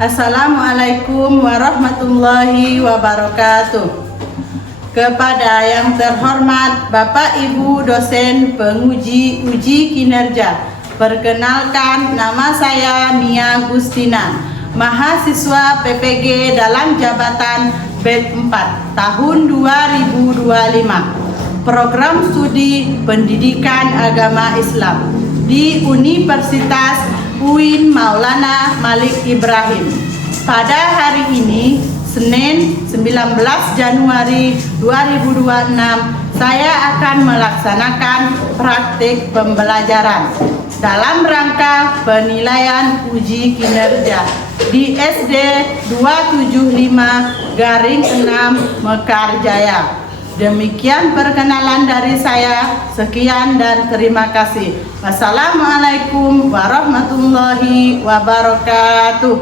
Assalamualaikum warahmatullahi wabarakatuh. Kepada yang terhormat Bapak Ibu dosen penguji uji kinerja, perkenalkan nama saya Mia Gustina, mahasiswa PPG dalam jabatan BED 4 tahun 2025, program studi pendidikan agama Islam di Universitas UIN Maulana Malik Ibrahim. Pada hari ini, Senin 19 Januari 2026, saya akan melaksanakan praktik pembelajaran dalam rangka penilaian uji kinerja di SD 275-6 Mekar Jaya. Demikian perkenalan dari saya. Sekian dan terima kasih. Wassalamualaikum warahmatullahi wabarakatuh.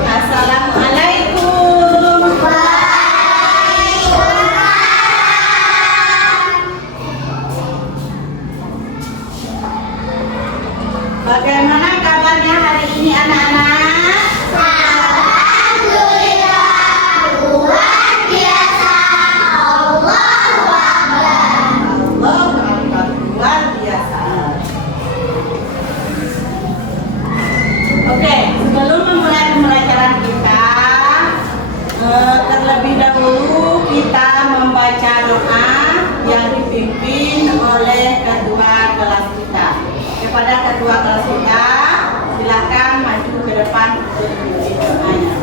Assalamualaikum. Bagaimana kabarnya hari ini anak-anak? Terlebih dahulu kita membaca doa yang dipimpin oleh ketua kelas kita. Kepada ketua kelas kita, silakan maju ke depan untuk dipimpin doanya.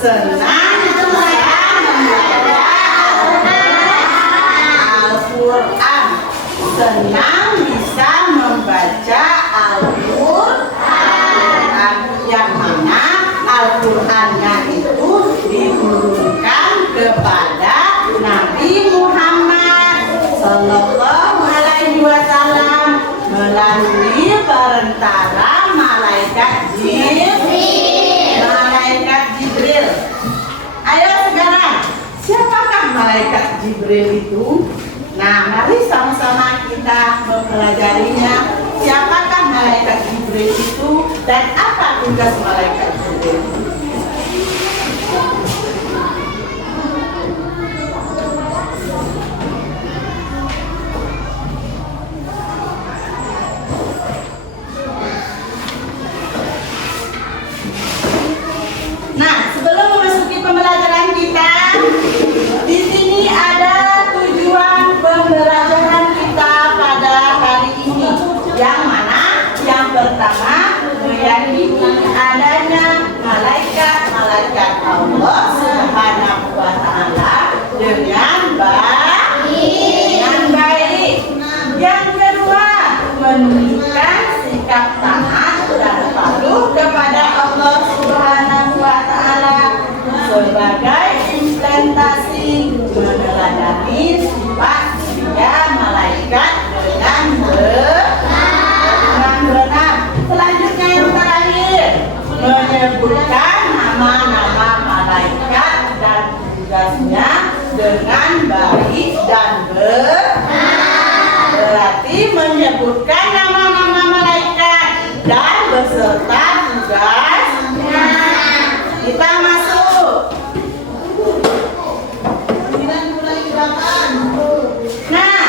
senang bisa membaca Al-Quran. Senang bisa membaca Al-Quran, yang mana Al-Qurannya itu diturunkan kepada Nabi Muhammad Sallallahu Alaihi Wasallam melalui perantara malaikat Jibril. Ayo sekarang, siapakah malaikat Jibril itu? Nah, mari sama-sama kita mempelajarinya. Siapakah malaikat Jibril itu dan apa tugas malaikat Jibril? Nah, sebelum memasuki pembelajaran kita, di sini ada tujuan pembelajaran kita pada hari ini. Yang mana? Yang pertama, meyakini adanya malaikat Allah Subhanahu wa Ta'ala dengan baik. Yang kedua, menunjukkan sikap taat dan patuh kepada Allah Subhanahu wa Ta'ala sebagai implementasi meneladani sifat dia malaikat dengan benar. Selanjutnya yang terakhir, menyebutkan nama-nama malaikat dan tugasnya dengan baik dan benar. Berarti menyebutkan nama-nama malaikat dan beserta tugasnya. Kita masuk. Nah,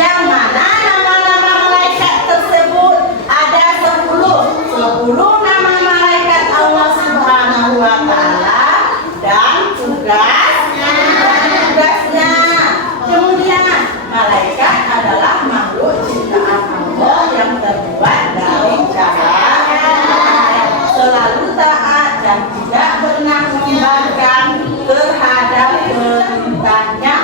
yang mana nama-nama malaikat tersebut? Ada 10 nama malaikat Allah Subhanahu wa Ta'ala dan tugasnya. Kemudian malaikat adalah makhluk ciptaan Allah yang terbuat dari cahaya, selalu taat dan tidak pernah membangkang terhadap perintahnya.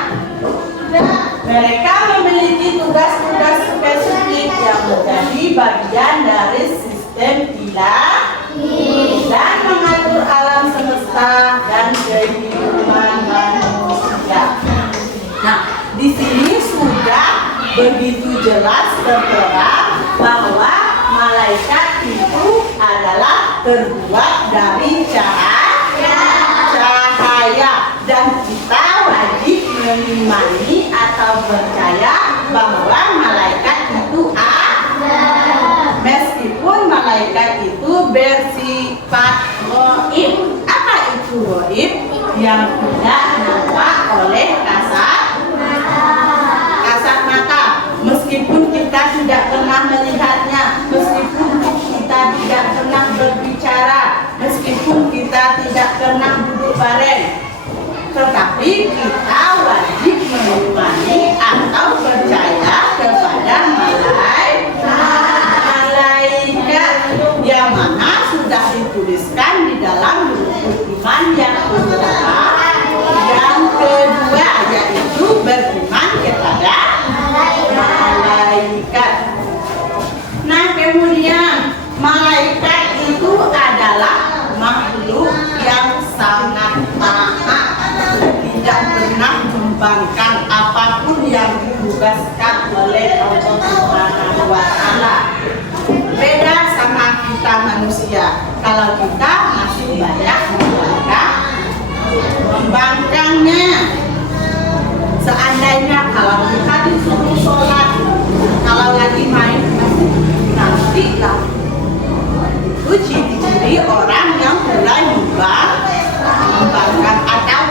Mereka memiliki tugas-tugas spesifik yang menjadi bagian dari sistem ilahi dan mengatur alam semesta dan kehidupan manusia. Nah, di sini sudah begitu jelas tertera bahwa malaikat itu adalah terbuat dari cahaya dan kita wajib mengimani atau percaya bahwa malaikat itu ada, meskipun malaikat itu bersifat gaib. Apa itu gaib? Yang tidak nampak oleh kasat mata. Meskipun kita tidak pernah melihatnya, meskipun kita tidak pernah berbicara, meskipun kita tidak pernah duduk bareng, tetapi kita wajib mengimani atau percaya kepada malaikat yang mana sudah dituliskan di dalam buku iman yang pertama. Yang kedua yaitu beriman kepada malaikat. Nah, kemudian malaikat itu adalah makhluk yang sangat taat, tidak pernah membangkang apapun yang ditugaskan oleh Allah Subhanahu wa Ta'ala. Beda sama kita manusia. Kalau kita masih banyak membangkangnya. Seandainya kalau kita disuruh sholat, kalau lagi main nanti lah. Itu ciri-ciri orang yang mulai membangkang atau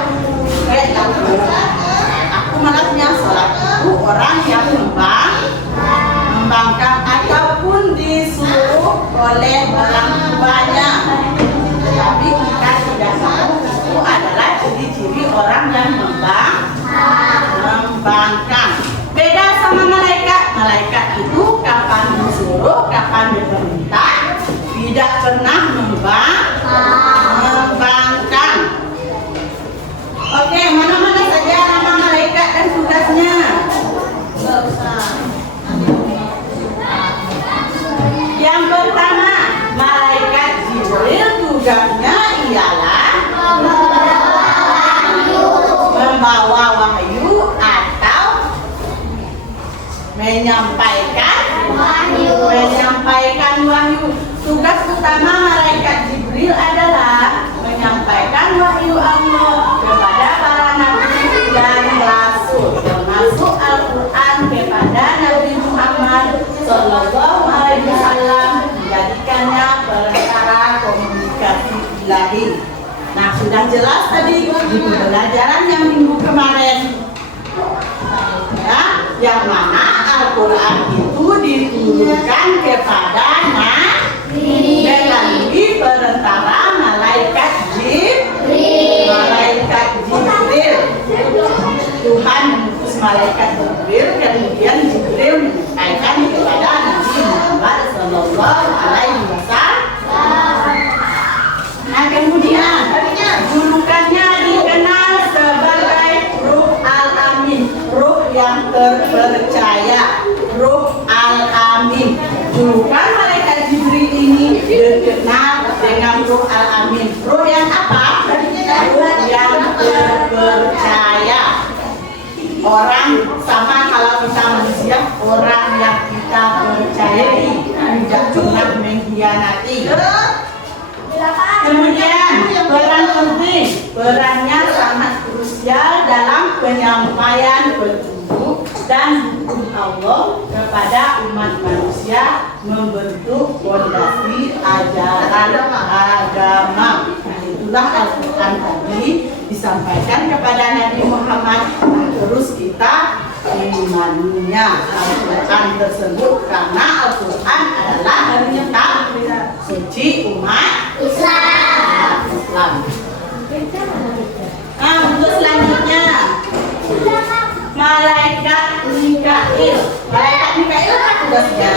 aku malasnya sholat itu orang yang membangkang ataupun disuruh oleh orang tuanya. Tapi kita tidak tahu itu adalah ciri-ciri orang yang membangkang. Beda sama malaikat. Malaikat itu kapan disuruh, kapan diperintah, tidak pernah membangkang. menyampaikan wahyu. Tugas utama malaikat Jibril adalah menyampaikan wahyu Allah kepada para nabi dan rasul, termasuk Al-Quran kepada Nabi Muhammad Sallallahu Alaihi Wasallam, menjadikannya perantara komunikasi ilahi. Nah, sudah jelas tadi di pembelajaran yang minggu kemarin, ya, yang mana Al-Quran itu diturunkan kepada Nabi melalui perantara malaikat Jibril. Tuhan mengutus malaikat Jibril, kemudian Jibril menyampaikan kepada Nabi Muhammad Sallallahu Alaihi Wasallam. Nah, kemudian julukannya dikenal sebagai Ruh Al-Amin, Ruh yang terpercaya, Ruh Al-Amin. Julukan malaikat Jibril ini dikenal dengan Ruh Al-Amin. Ruh yang apa? Ruh yang terpercaya. Orang sama kalau kita manusia, orang yang kita percayai, tidak pernah mengkhianati. Kemudian peran penting, perannya sangat krusial dalam penyampaian petunjuk dan hukum Allah kepada umat manusia, membentuk fondasi ajaran agama. Nah, itulah Al-Quran tadi disampaikan kepada Nabi Muhammad, terus kita mengimaninya Al-Quran tersebut, karena Al-Quran adalah kitab suci umat Islam. Nah, untuk selanjutnya malaikat Mikail. Malaikat Mikail apa tugasnya?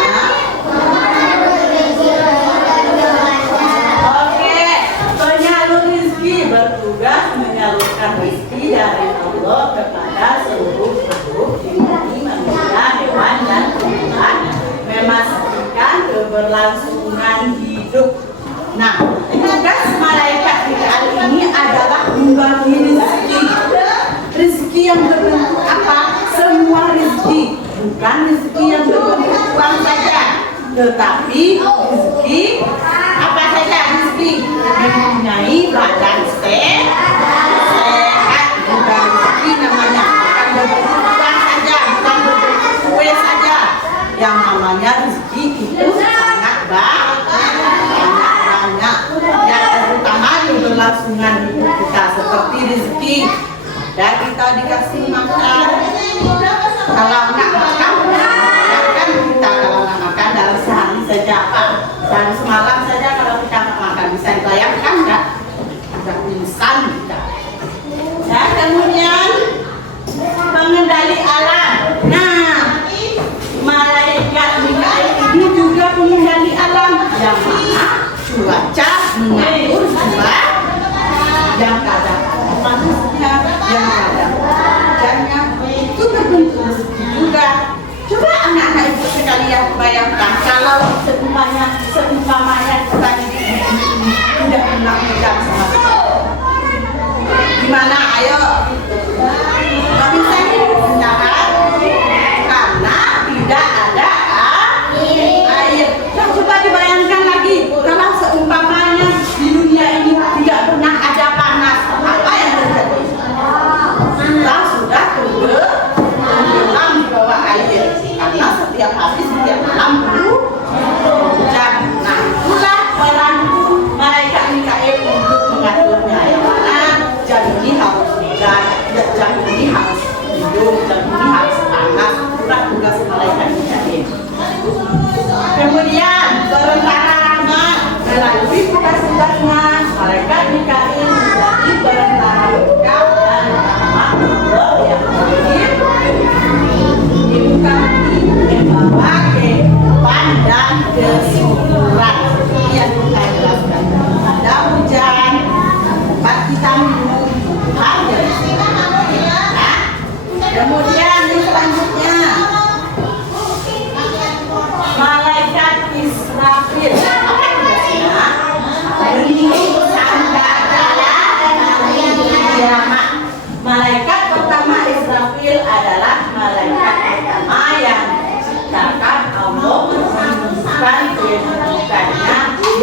Oke, penyalur rezeki, bertugas menyalurkan rezeki dari Allah kepada seluruh makhluk di bumi, manusia, hewan, dan tumbuhan, memastikan keberlangsungan hidup. Nah, tugas malaikat Mikail ini adalah membagi rezeki. Rezeki yang berbentuk apa? Semua rezeki, bukan rezeki yang berbentuk uang saja, tetapi rezeki apa saja? Rezeki mempunyai badan sehat, bukan rezeki namanya, bukan berbentuk uang saja, bukan berbentuk kue saja. Yang namanya rezeki itu sangat banyak, yang terutama keberlangsungan hidup kita, seperti rezeki dan kita dikasih makan. Kalau nggak makan, kan kita kalau nggak makan dalam sehari saja, dan semalam saja kalau kita nggak makan, bisa dibayangkan nggak? Udah pingsan kita. Dan kemudian pengendali alam. Nah, malaikat Mikail ini juga pengendali alam, yang mana cuaca mengatur cuaca, yang kadang panasnya, yang kadang hujannya, itu berbentuk rezeki juga. Coba anak-anak ibu sekalian bayangkan kalau seumpamanya kita tidak pernah hujan sama sekali. Gimana? Ayo, nggak bisa hidup kan? Karena tidak ada air. Nah, coba dibayangkan lagi kalau seumpamanya di dunia ini tidak pernah ada panas, apa yang terjadi? Kita sudah tenggelam di bawah air, karena setiap hari, setiap malam hujan. Nah, itulah peran malaikat Mikail untuk mengaturnya, yang mana jadinya harus hujan.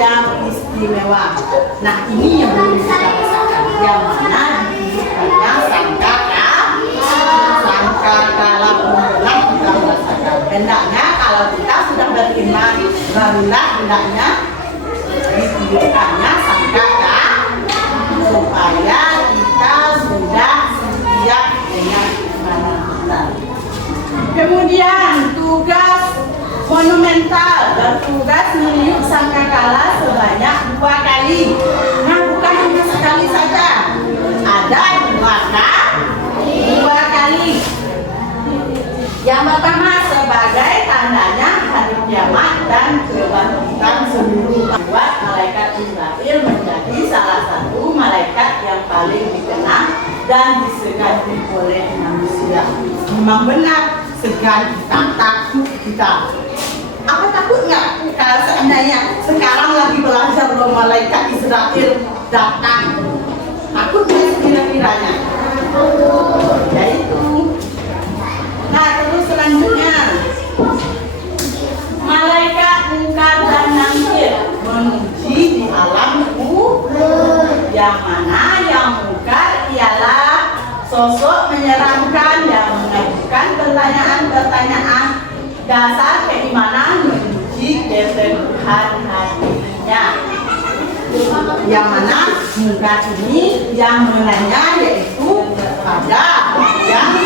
yang istimewa. Nah, ini yang belum kita rasakan. Yang mana dihidupkannya sangkakala benar kita merasakan. Hendaknya kalau kita sudah beriman, barulah hendaknya dihidupkannya sangkakala supaya kita sudah siap dengan iman kita. Kemudian tugas monumental, bertugas meniup sangkakala sebanyak 2 kali. Nah, bukan hanya sekali saja, ada 2 kali. Yang pertama sebagai tandanya hari kiamat dan kebangkitan seluruh umat. Malaikat Israfil menjadi salah satu malaikat yang paling dikenal dan disegani oleh manusia. Memang benar segan kita, takut kita. Apa takut nggak kalau seandainya sekarang lagi belajar loh malaikat Israfil datang? Takut nggak kira-kiranya? Ya itu. Nah, terus selanjutnya malaikat mungkar dan nakir menguji di alam kubur, yang mana yang mungkar ialah sosok menyeramkan yang mengajukan pertanyaan-pertanyaan dasar keimanan menguji keteguhan hatinya. Yang mana mungkar ini yang menanya yaitu pada yang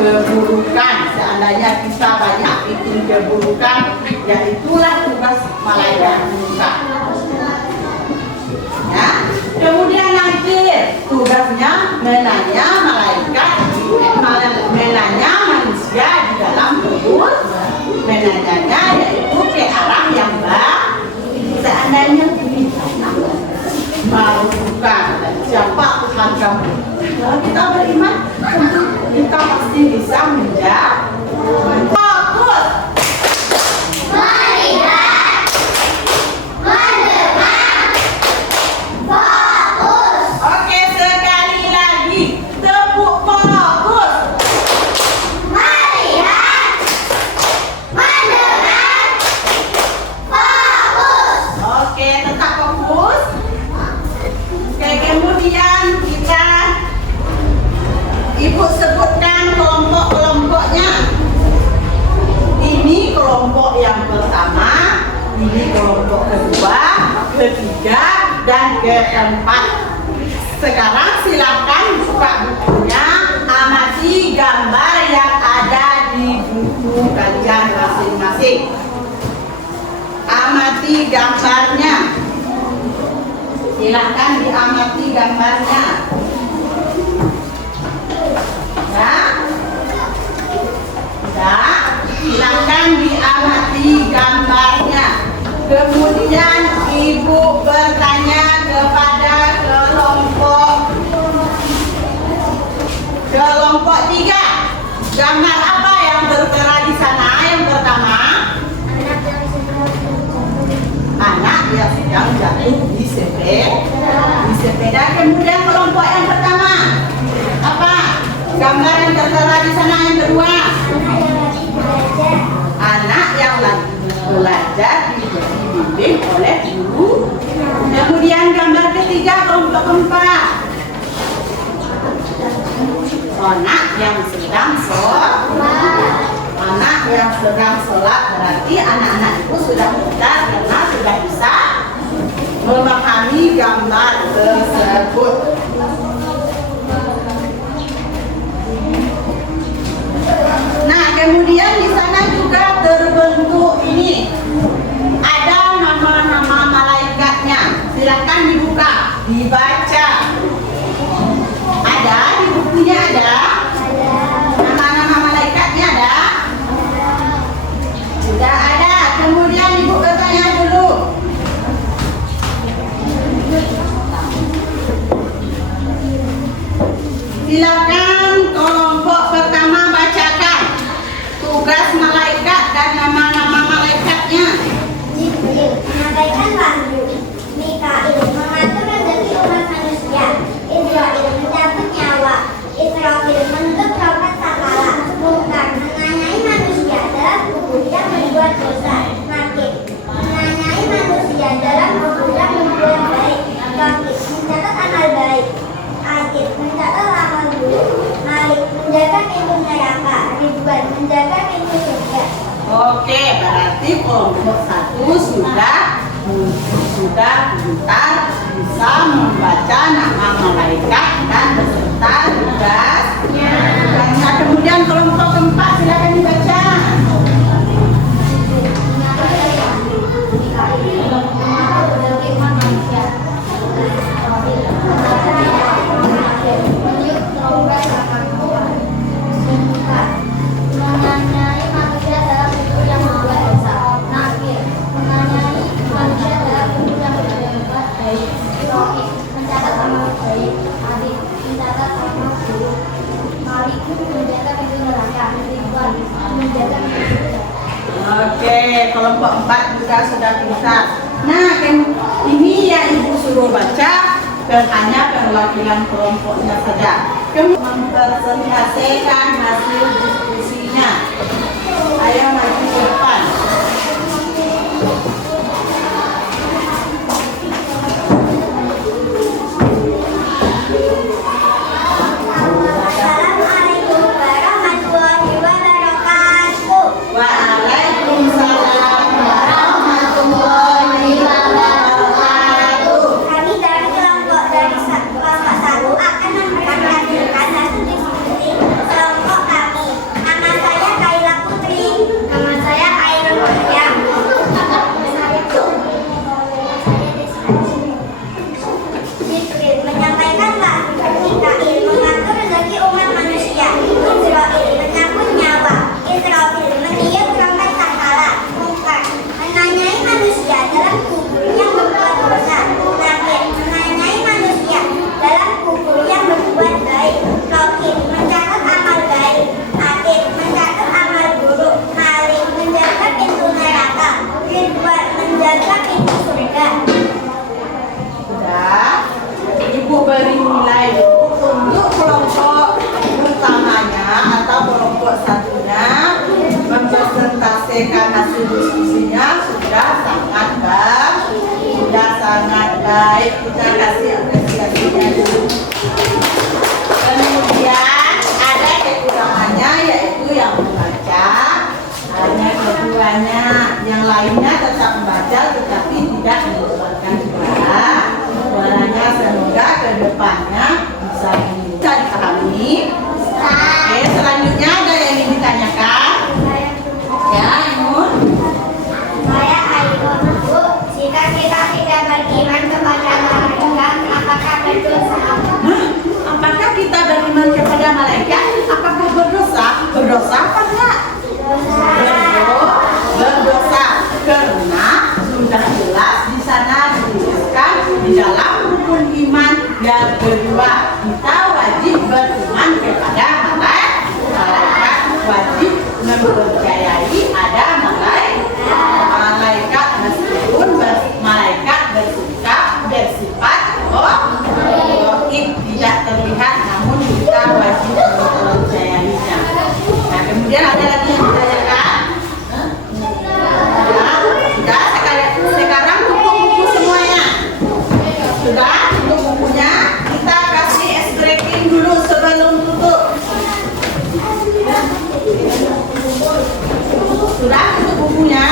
keburukan. Seandainya kita banyak bikin keburukan, yaitulah tugas malaikat mungkar. Ya. Kemudian nakir, tugasnya menanya menanya manusia di dalam kubur, menanyanya yaitu ke arah yang baik. Seandainya mau bukan siapa Tuhan kamu, kalau kita beriman tentu kita pasti bisa menjawab. Fokus, melihat, mendengar, fokus. Oke, sekali lagi tepuk fokus, melihat, mendengar, fokus. Oke, tetap fokus. Oke, kemudian kita Ibu sebutkan kelompok-kelompoknya. Ini kelompok yang pertama, ini kelompok kedua, ketiga, dan keempat. Sekarang silakan buka bukunya, amati gambar yang ada di buku kalian masing-masing. Amati gambarnya. Silakan diamati gambarnya. Silakan diamati gambarnya. Kemudian ibu bertanya kepada kelompok 3. Gambar apa yang tertera di sana? Yang pertama, anak yang sedang jatuh di sepeda. Kemudian kelompok yang pertama apa? Gambar yang tertera di sana yang kedua, anak yang lagi belajar dibimbing oleh guru. Kemudian gambar ketiga kelompok keempat, anak yang sedang sholat. Berarti anak-anak itu sudah pintar karena sudah bisa memahami gambar tersebut. Nah, kemudian di sana juga terbentuk ini. Ada nama-nama malaikatnya. Silakan dibuka, dibaca. Ada di bukunya ada. Nama-nama malaikatnya ada. Sudah ada. Kemudian ibu bertanya dulu. Silakan kelompok pertama bacakan tugas malaikat dan nama-nama malaikatnya. Jibril mengabaikan wahyu, Mikail mengatur rezeki umat manusia, kedua menjaga pintu surga. Oke, berarti kelompok 1 sudah pintar bisa membaca nama malaikat dan beserta tugasnya. Nah, kemudian kelompok keempat silakan dibaca. Menanyai manusia dalam bentuk yang berbuat dosa. Nakir. Menanyai manusia dalam bentuk yang berbuat baik. Rohim. Mencatat amal baik. Adil. Mencatat amal buruk. Malik. Menjaga pintu neraka. Ridwan. Menjaga pintu surga. Oke, kelompok 4 juga sudah pintar. Nah, ini yang ibu suruh baca hanya perwakilan kelompoknya saja. Kemudian mempresentasikan hasil diskusinya. Ayo maju ke depan. Assalamualaikum warahmatullahi wabarakatuh. Waalaikumsalam warahmatullahi wabarakatuh. Kami dari kelompok satu akan mempresentasikan hasil diskusi kelompok kami. Nama saya Kaila Putri. Nama saya Kairul Maryam. Jibril menyampaikan Mikail mengatur rezeki umat manusia. Israil menyambut nyawa. Israfil meniup trompet sangkala. Munkar menanyai manusia dalam kubur yang berbuat dosa. Nakir menanyai manusia dalam kubur yang berbuat baik. Rohim mencatat amal baik. Adil mencatat amal buruk. Malik menjaga pintu neraka. Ridwan menjaga pintu surga. Sudah, ibu beri nilai untuk kelompok pertamanya atau kelompok satunya mempresentasikan hasil diskusinya sudah sangat baik. Kita kasih apresiasinya dulu. Kemudian ada kekurangannya yaitu yang membaca hanya keduanya, yang lainnya tetap membaca tetapi tidak mengeluarkan suara. Suaranya semoga ke depannya bisa dipahami. Oke, selanjutnya ada yang ingin ditanyakan? Ya, Imun. Saya Ayu. Bu, jika kita tidak beriman kepada malaikat, apakah berdosa? Hah? Apakah kita beriman kepada malaikat? Apakah berdosa? Berdosa apa enggak? Berdosa karena sudah jelas di sana dituliskan di dalam rukun iman yang kedua kita wajib beriman kepada malaikat, wajib mempercayai ada malaikat meskipun malaikat bersifat gaib, tidak terlihat namun kita wajib mempercayainya. Nah, kemudian ada lagi yang ditanyakan? Sudah, sekarang tutup buku semuanya. Sudah, tutup bukunya. Kita kasih es breaking dulu sebelum tutup. Sudah, tutup bukunya.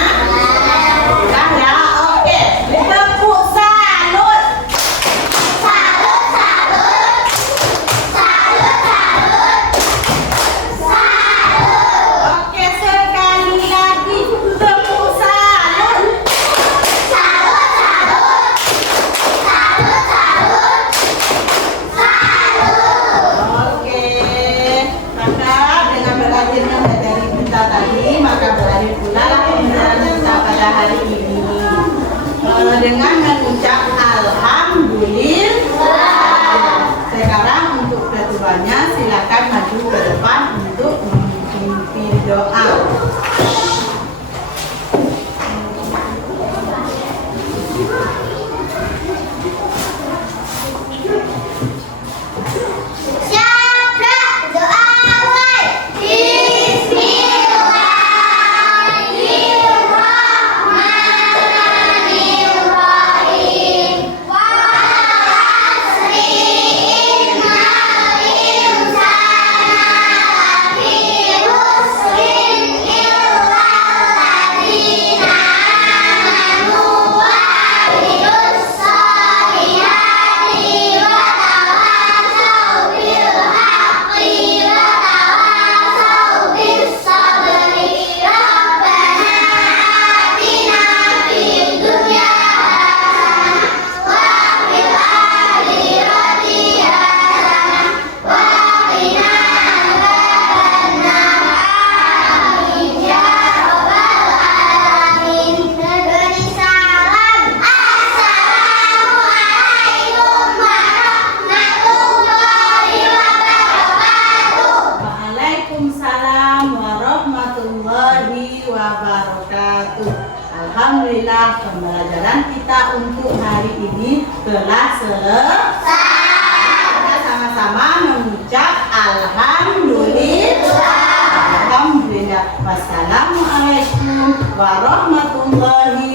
Sudah ya, oke. Tepuk salut. Salut, salut. Salut, salut. Salut. Oke, sekali lagi tepuk salut. Salut, salut. Salut, salut. Salut. Oke, maka dengan berakhirnya materi kita tadi, maka berakhir pula pembelajaran kita pada hari ini. Dengan mengucap alhamdulillah. Sekarang untuk ketuanya silakan maju ke depan untuk memimpin doa. Siapa doa awal? Bismillahirrahmanirrahim. Wal 'asri innal insana lafi khusr. pembelajaran kita untuk hari ini telah selesai. Kita sama-sama mengucap alhamdulillah. Alhamdulillah. Wassalamualaikum warahmatullahi